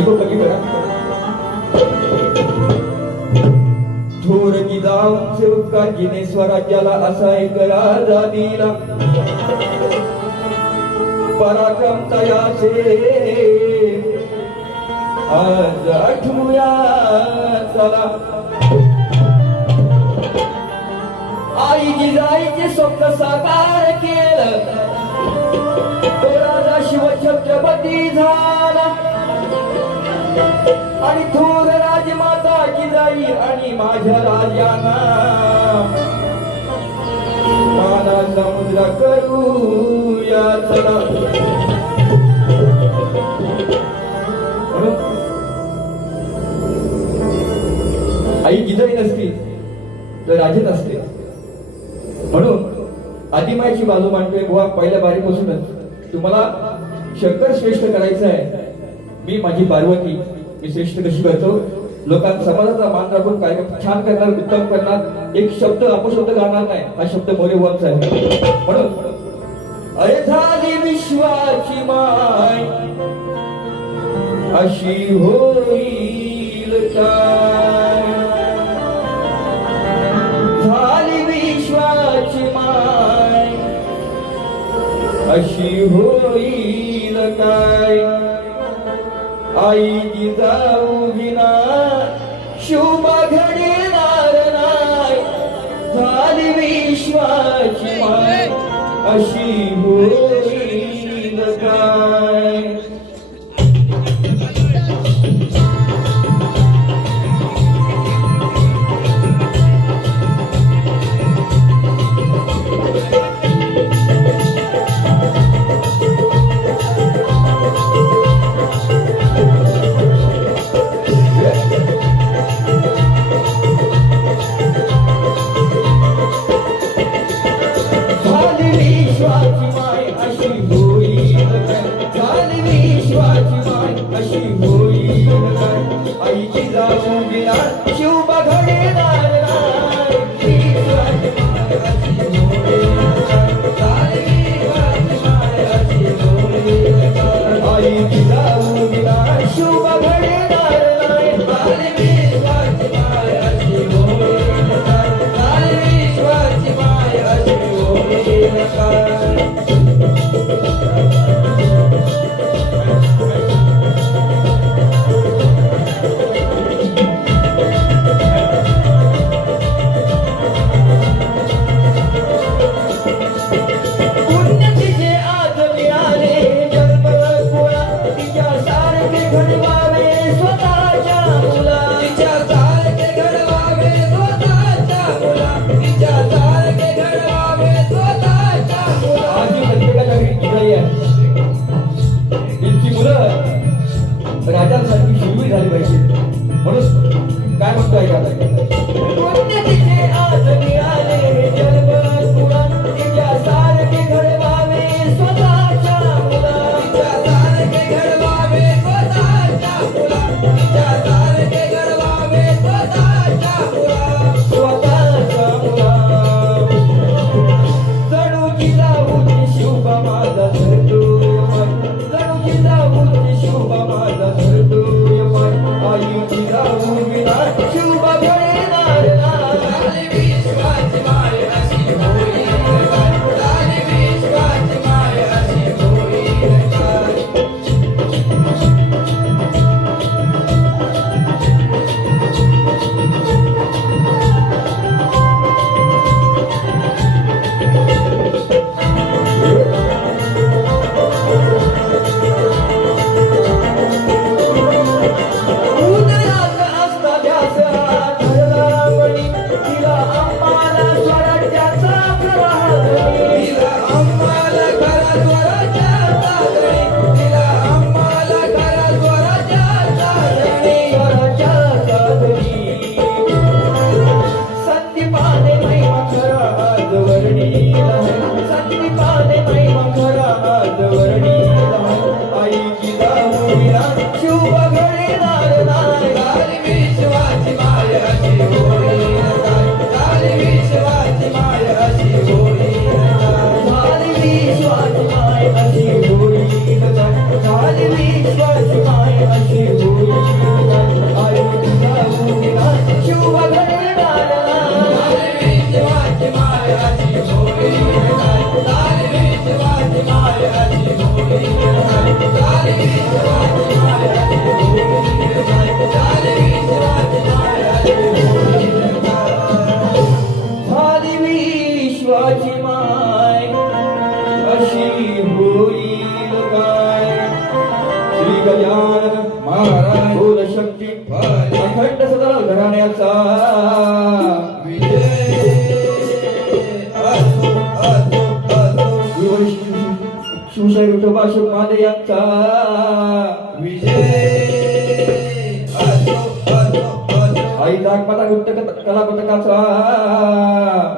देखो कमी करा। थोर गिदाम सेवकाजीने स्वराज्याला असा एक राजा दिला। पराक्रम तयाचे आज आठवूया चला। आई गिराईचे स्वप्न साकार केलं. तो राजा शिव छत्रपती झाला. आणि थोर राजमाता किजाई आणि माझ्या राजाना. माना समुद्र करूया चला. म्हणून आई जिजाई नसती तर राजे नसते. म्हणून आदिमाईची बाजू मांडतोय बुवा पहिल्या बारीपासूनच. तुम्हाला शंकर श्रेष्ठ करायचं आहे मी माझी पार्वती. मी श्रेष्ठ कशी करतो लोकांना समाजाचा मान राखून काय छान करणार उत्तम करणार. एक शब्द अपशब्द घालणार नाही हा शब्द मोरे वंश आहे. म्हणून अरे झाली विश्वाची माय अशी होईल काय? झाली विश्वाची माय अशी होईल आई जिजाऊ विना शुभ घडणार नाही. झाली विश्वाची माय. अशी होईल राजांसाठी शिवी झाली पाहिजे. आई जिजाऊ विना शुभ घडणार मायाचा विठोबा यांचा विजय आई दागपाता गुप्त कला पथकाचा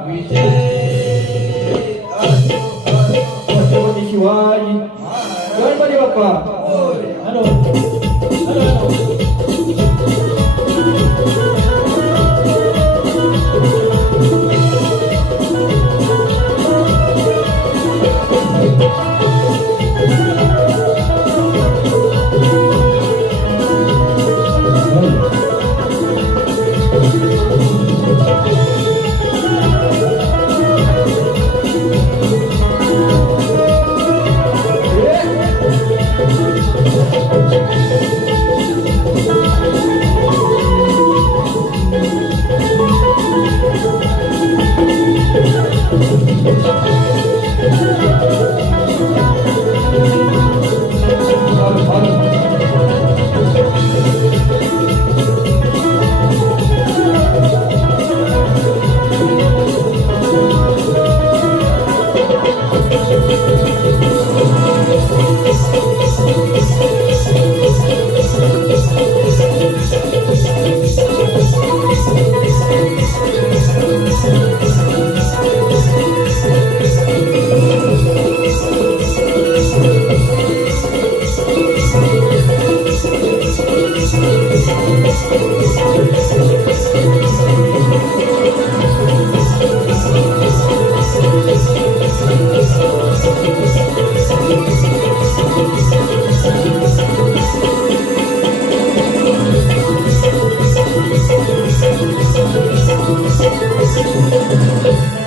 विजय छत्रपती शिवाजी. गणपती बाप्पा. चालू,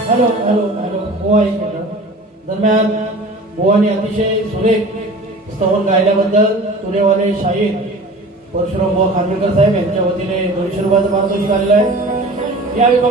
हॅलो हॅलो हॅलो बुवा एक मिनिट दरम्यान बुवाने अतिशय सुरेख स्तवन गायल्याबद्दल तुरेवाले शाहीर परशुराम बुवा खानवेकर साहेब यांच्या वतीने दोनशे रुपयाचा पारितोषिक आलेलं आहे. या विभागात